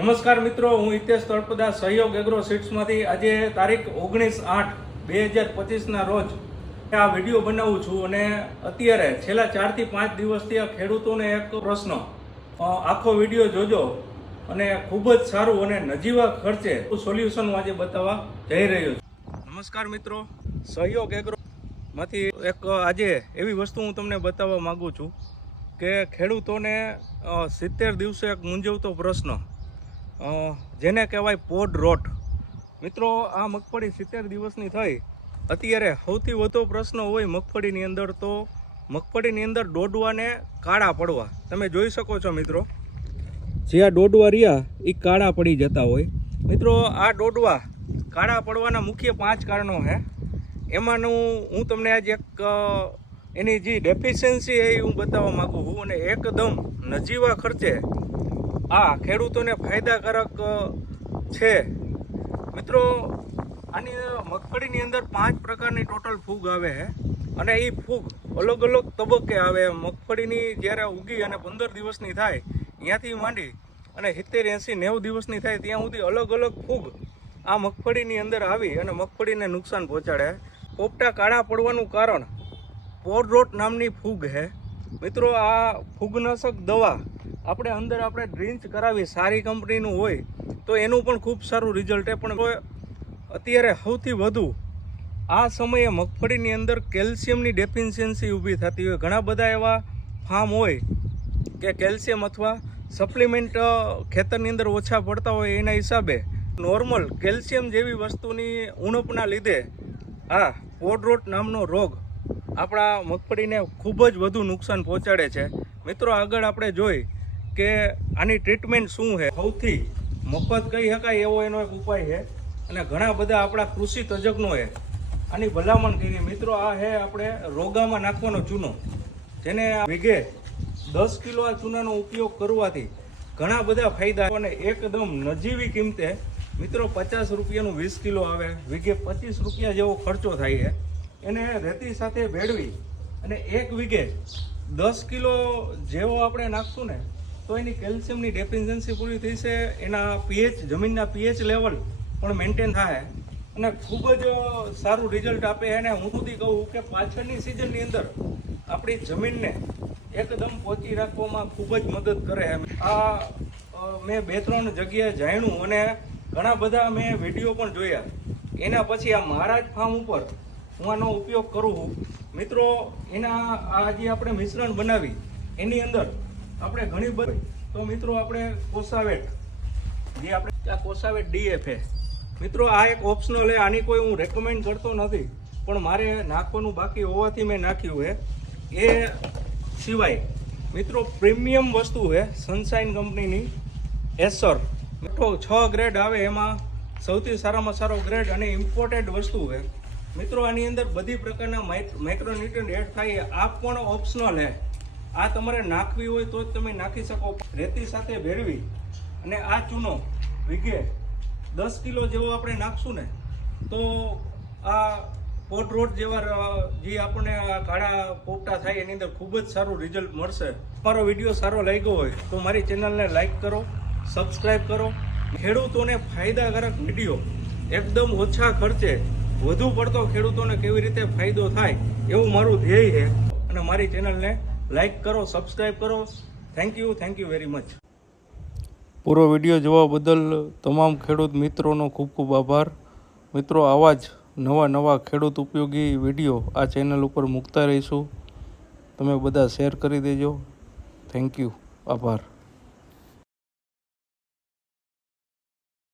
નમસ્કાર મિત્રો, હું હિતેશ તળપદા, સહયોગ એગ્રો સીટ્સમાંથી આજે તારીખ ઓગણીસ આઠ બે હજાર પચીસના રોજ આ વીડિયો બનાવું છું અને અત્યારે છેલ્લા ચારથી પાંચ દિવસથી આ ખેડૂતોને એક પ્રશ્ન. આખો વીડિયો જોજો અને ખૂબ જ સારું અને નજીવા ખર્ચે સોલ્યુશન હું આજે બતાવવા જઈ રહ્યો છું. નમસ્કાર મિત્રો, સહયોગ એગ્રો માંથી એક આજે એવી વસ્તુ હું તમને બતાવવા માગું છું કે ખેડૂતોને સિત્તેર દિવસે એક મૂંઝવતો પ્રશ્ન. જેને કહેવાય પોડ રોટ. મિત્રો, આ મગફળી સિત્તેર દિવસની થઈ. અત્યારે સૌથી વધુ પ્રશ્ન હોય મગફળીની અંદર તો મગફળીની અંદર દોડવાને કાળા પડવા. તમે જોઈ શકો છો મિત્રો, જે આ દોડવા રહ્યા એ કાળા પડી જતા હોય. મિત્રો, આ દોડવા કાળા પડવાના મુખ્ય પાંચ કારણો છે એમાંનું હું તમને આજે એક એની જે ડેફિશિયન્સી એ હું બતાવવા માગું છું. અને એકદમ નજીવા ખર્ચે આ ખેડૂતોને ફાયદાકારક છે. મિત્રો, આની મગફળીની અંદર પાંચ પ્રકારની ટોટલ ફૂગ આવે છે. અને એ ફૂગ અલગ અલગ તબક્કે આવે. મગફળીની જ્યારે ઉગી અને પંદર દિવસની થાય, ત્યાંથી માંડી અને સિત્તેર, એંસી, નેવું દિવસની થાય, ત્યાં સુધી અલગ અલગ ફૂગ આ મગફળીની અંદર આવી અને મગફળીને નુકસાન પહોંચાડે. પોપટા કાળા પડવાનું કારણ, પોરરોટ નામની ફૂગ છે. મિત્રો, આ ફૂગનાશક દવા આપણે અંદર આપણે ડ્રિંચ કરાવી, સારી કંપનીનું હોય, તો એનું પણ ખૂબ સારું રિઝલ્ટ છે. પણ અત્યારે સૌથી વધુ આ સમયે મગફળીની અંદર કેલ્શિયમની ડેફિશિયન્સી ઊભી થતી હોય. ઘણા બધા એવા ફાર્મ હોય કે કેલ્શિયમ અથવા સપ્લિમેન્ટ ખેતરની અંદર ઓછા પડતા હોય એના હિસાબે નોર્મલ કેલ્શિયમ જેવી વસ્તુની ઉણપના લીધે આ પોડરોટ નામનો રોગ આપણા મગફળીને ખૂબ જ વધુ નુકસાન પહોંચાડે છે. મિત્રો આગળ આપણે જોઈ કે આની ટ્રીટમેન્ટ શું છે? સૌથી મફત કહી શકાય એવો એનો એક ઉપાય છે. અને ઘણા બધા આપણા કૃષિ તજજ્ઞો છે આની ભલામણ કરી. મિત્રો, આ છે આપણે રોગામાં નાખવાનો ચૂનો. જેને વીઘે દસ કિલો આ ચૂનાનો ઉપયોગ કરવાથી ઘણા બધા ફાયદા અને એકદમ નજીવી કિંમતે મિત્રો પચાસ રૂપિયાનું વીસ કિલો આવે. વીઘે પચીસ રૂપિયા જેવો ખર્ચો થાય છે. એને રેતી સાથે ભેળવી અને એક વીઘે દસ કિલો જેવો આપણે નાખશું ને તો એની કેલ્શિયમની ડેફિશિયન્સી પૂરી થશે એના પીએચ, જમીનના પીએચ લેવલ પણ મેન્ટેન થાય. અને ખૂબ જ સારું રિઝલ્ટ આપે અને હું સુધી કહું કે પાછળની સિઝનની અંદર આપણી જમીનને એકદમ પહોંચી રાખવામાં ખૂબ જ મદદ કરે આ મેં બે ત્રણ જગ્યાએ જાણ્યું અને ઘણા બધા મેં વીડિયો પણ જોયા. એના પછી આ મહારાજ ફાર્મ ઉપર હું આનો ઉપયોગ કરું મિત્રો, એના આ જે આપણે મિશ્રણ બનાવી, એની અંદર આપણે ઘણી બધી તો મિત્રો આપણે કોસાવેટ. જે આપણે આ કોસાવેટ ડીએફએ મિત્રો, આ એક ઓપ્શનલ હે આની કોઈ હું રેકમેન્ડ કરતો નથી. પણ મારે નાખવાનું બાકી હોવાથી મેં નાખ્યું છે એ સિવાય, મિત્રો, પ્રીમિયમ વસ્તુ છે સનશાઇન કંપનીની એસર મિત્રો, છ ગ્રેડ આવે એમાં. સૌથી સારામાં સારો ગ્રેડ અને ઇમ્પોર્ટેડ વસ્તુ છે મિત્રો, આની અંદર બધી પ્રકારના માઇક્રોન્યુટ્રન એડ થાય આ પણ ઓપ્શનલ છે આ તમારે નાખવી હોય તો જ તમે નાખી શકો. રેતી સાથે ભેળવી અને આ ચૂનો વીઘે દસ કિલો જેવો આપણે નાખશું ને, તો આ પોટ રોડ જેવા જે આપણને આ કાળા પોપટા થાય એની અંદર ખૂબ જ સારું રિઝલ્ટ મળશે. મારો વીડિયો સારો લાગ્યો હોય તો મારી ચેનલને લાઇક કરો સબસ્ક્રાઈબ કરો. ખેડૂતોને ફાયદાકારક વીડિયો એકદમ ઓછા ખર્ચે વધુ પડતો ખેડૂતોને કેવી રીતે ફાયદો થાય એવું મારું ધ્યેય છે. અને મારી ચેનલને લાઈક કરો સબસ્ક્રાઈબ કરો. Thank you thank you very much પૂરો વીડિયો જોવા બદલ તમામ ખેડૂત મિત્રોનો ખૂબ ખૂબ આભાર. મિત્રો, આવા જ નવા નવા ખેડૂત ઉપયોગી વીડિયો આ ચેનલ ઉપર મૂકતા રહીશું. તમે બધા શેર કરી દેજો. થેન્ક યુ આભાર.